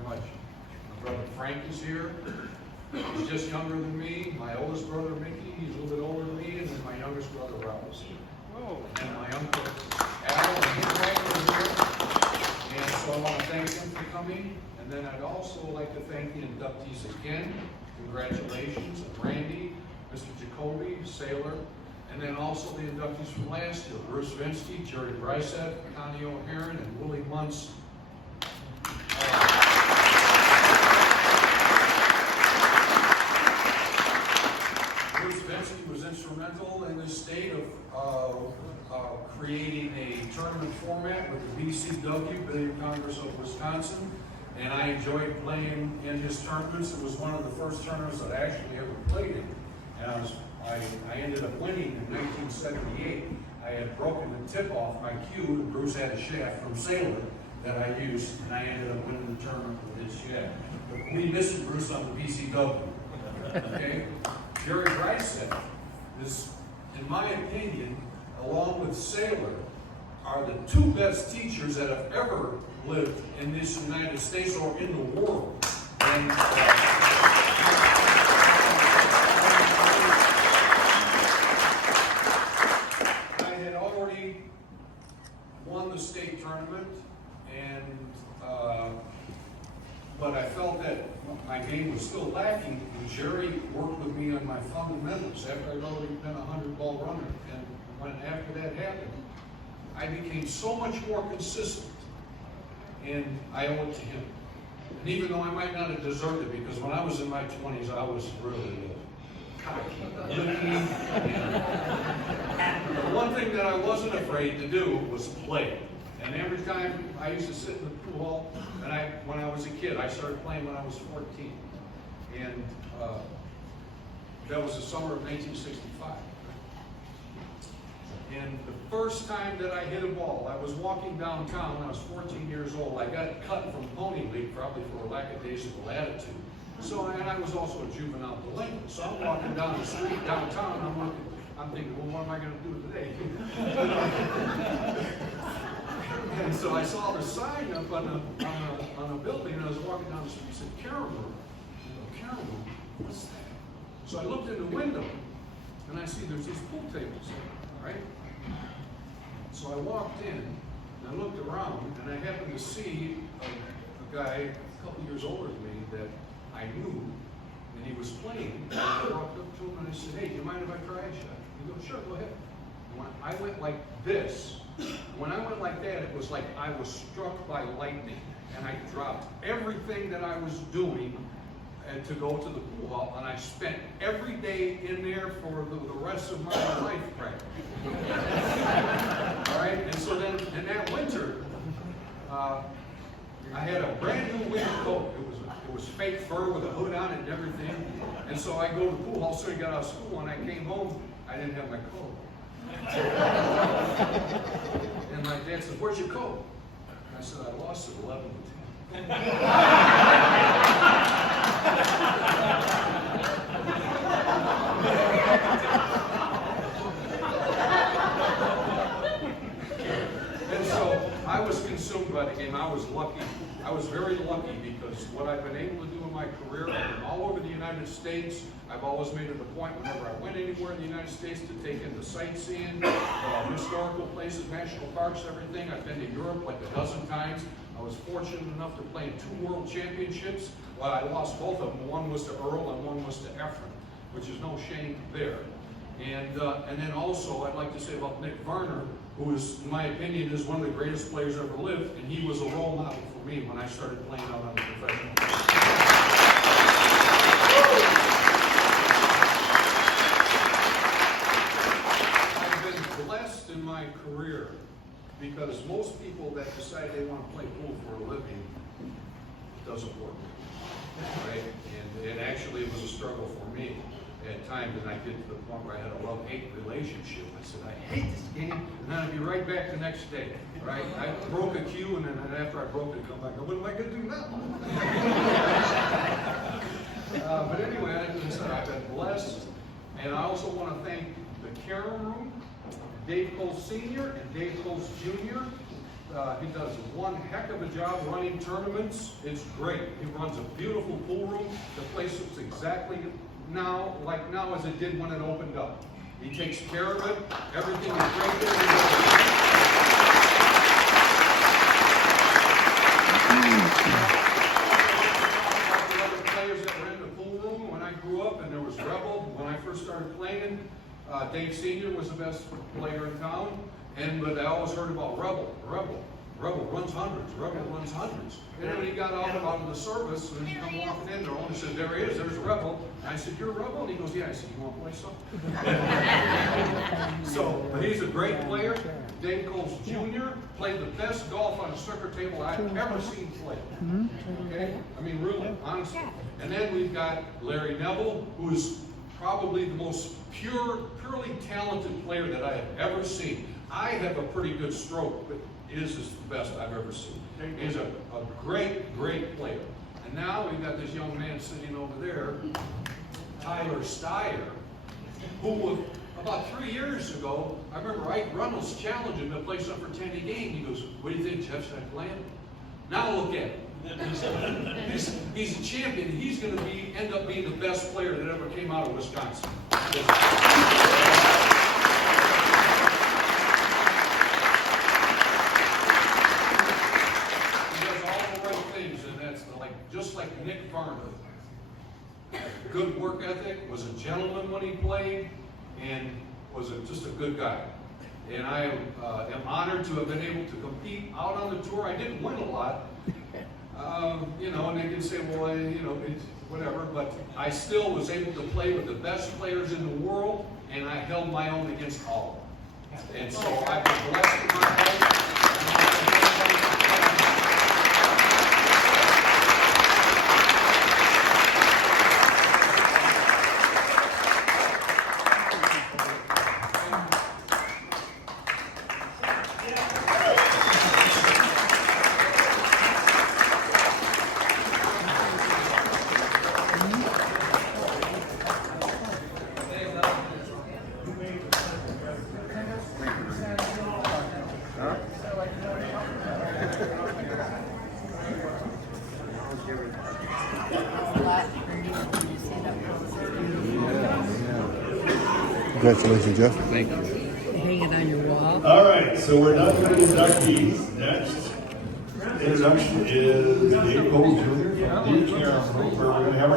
very much. My brother Frank is here. He's just younger than me. My oldest brother Mickey, he's a little bit older than me, and then my youngest brother Ralph is here. And my uncle Al and his wife are here. And so I want to thank them for coming. And then I'd also like to thank the inductees again. Congratulations, Randy, Mr. Jacoby, Sailor, and then also the inductees from last year, Bruce Vinsky, Jerry Brycev, Connie O'Haron, and Willie Muntz. Bruce Vinsky was instrumental in the state of creating a tournament format with the BCW, Billiard Congress of Wisconsin, and I enjoyed playing in his tournaments. It was one of the first tournaments that I actually ever played in, and I ended up winning in 1978. I had broken the tip off my cue, and Bruce had a shaft from Sailor that I used, and I ended up winning the tournament with his shaft. But we missed Bruce on the BCW. Okay? Jerry Brycev is, in my opinion, along with Sailor, are the two best teachers that have ever lived in this United States or in the world. And, I had already won the state tournament, and but I felt that my game was still lacking, and Jerry worked with me on my fundamentals after I'd already been a 100-ball runner. And when after that happened, I became so much more consistent, and I owe it to him. And even though I might not have deserved it, because when I was in my 20s, I was really cocky, looking. The one thing that I wasn't afraid to do was play. And every time I used to sit in the pool hall, and when I was a kid, I started playing when I was 14. And that was the summer of 1965. And the first time that I hit a ball, I was walking downtown when I was 14 years old. I got cut from Pony League, probably for a lackadaisical attitude. So, and I was also a juvenile delinquent. So I'm walking down the street downtown, and I'm thinking, well, what am I going to do today? And so I saw the sign up on a building, and I was walking down the street. He said, Caramel. Caramel? What's that? So I looked in the window, and I see there's these pool tables there, right? So I walked in, and I looked around, and I happened to see a guy a couple years older than me that I knew, and he was playing. And I walked up to him, and I said, hey, do you mind if I try a shot? He goes, sure, go ahead. And when I went like this, when I went like that, it was like I was struck by lightning, and I dropped everything that I was doing to go to the pool hall, and I spent every day in there for the rest of my life practically. All right, and so then in that winter, I had a brand new winter coat. It was fake fur with a hood on it and everything. And so I go to the pool hall, so I got out of school, and I came home, I didn't have my coat. And my dad said, where's your coat? And I said, I lost it 11 to 10. And so I was consumed by the game. I was lucky. I was very lucky because what I've been able to do in my career, I've been all over the United States. I've always made it a point whenever I went anywhere in the United States to take in the sightseeing, historical places, national parks, everything. I've been to Europe like a dozen times. I was fortunate enough to play in 2 world championships. Well, I lost both of them. One was to Earl and one was to Efren, which is no shame there. And then also, I'd like to say about Nick Varner, who is, in my opinion, is one of the greatest players ever lived, and he was a role model for me when I started playing out on the professional stage. I've been blessed in my career because most people that decide they want to play pool for a living, it doesn't work, right? And actually, it was a struggle for me at times, and I get to the point where I had a love-hate relationship. I said, I hate this game, and then I'd be right back the next day, right? I broke a cue, and then after I broke it, I come back, what am I going to do now? But anyway, I've been blessed, and I also want to thank the Carol Room, Dave Cole Sr. and Dave Cole Jr., He does one heck of a job running tournaments. It's great. He runs a beautiful pool room. The place looks exactly now as it did when it opened up. He takes care of it. Everything is great there. The other players that were in the pool room when I grew up, and there was Rebel when I first started playing. Dave Sr. was the best player in town. But I always heard about Rebel runs hundreds, Rebel runs hundreds. And then when he got out of the service, and he come walking in, the owner said, there he is, there's Rebel. And I said, you're Rebel? And he goes, yeah. I said, you want to play some? But he's a great player. Dave Coles Jr. played the best golf on a snooker table I've ever seen play. Okay? I mean, really, honestly. And then we've got Larry Neville, who's probably the most purely talented player that I have ever seen. I have a pretty good stroke, but his is the best I've ever seen. He's a great, great player. And now we've got this young man sitting over there, Tyler Steyer, who about 3 years ago, I remember Ike Reynolds challenged him to play some pretend game. He goes, what do you think, Jeff? Should I play him? Now look at him. He's a champion. He's going to end up being the best player that ever came out of Wisconsin. Just like Nick Varner. Good work ethic, was a gentleman when he played, and was just a good guy. And I am honored to have been able to compete out on the tour. I didn't win a lot, and they can say, well, it's whatever, but I still was able to play with the best players in the world, and I held my own against all of them. And so I've been blessed in my life. Congratulations, Jeff. Thank you. Hang it on your wall. All right, so we're done with the inductees. Next introduction is Dave Coles Jr. from Beloit, where we're going to have our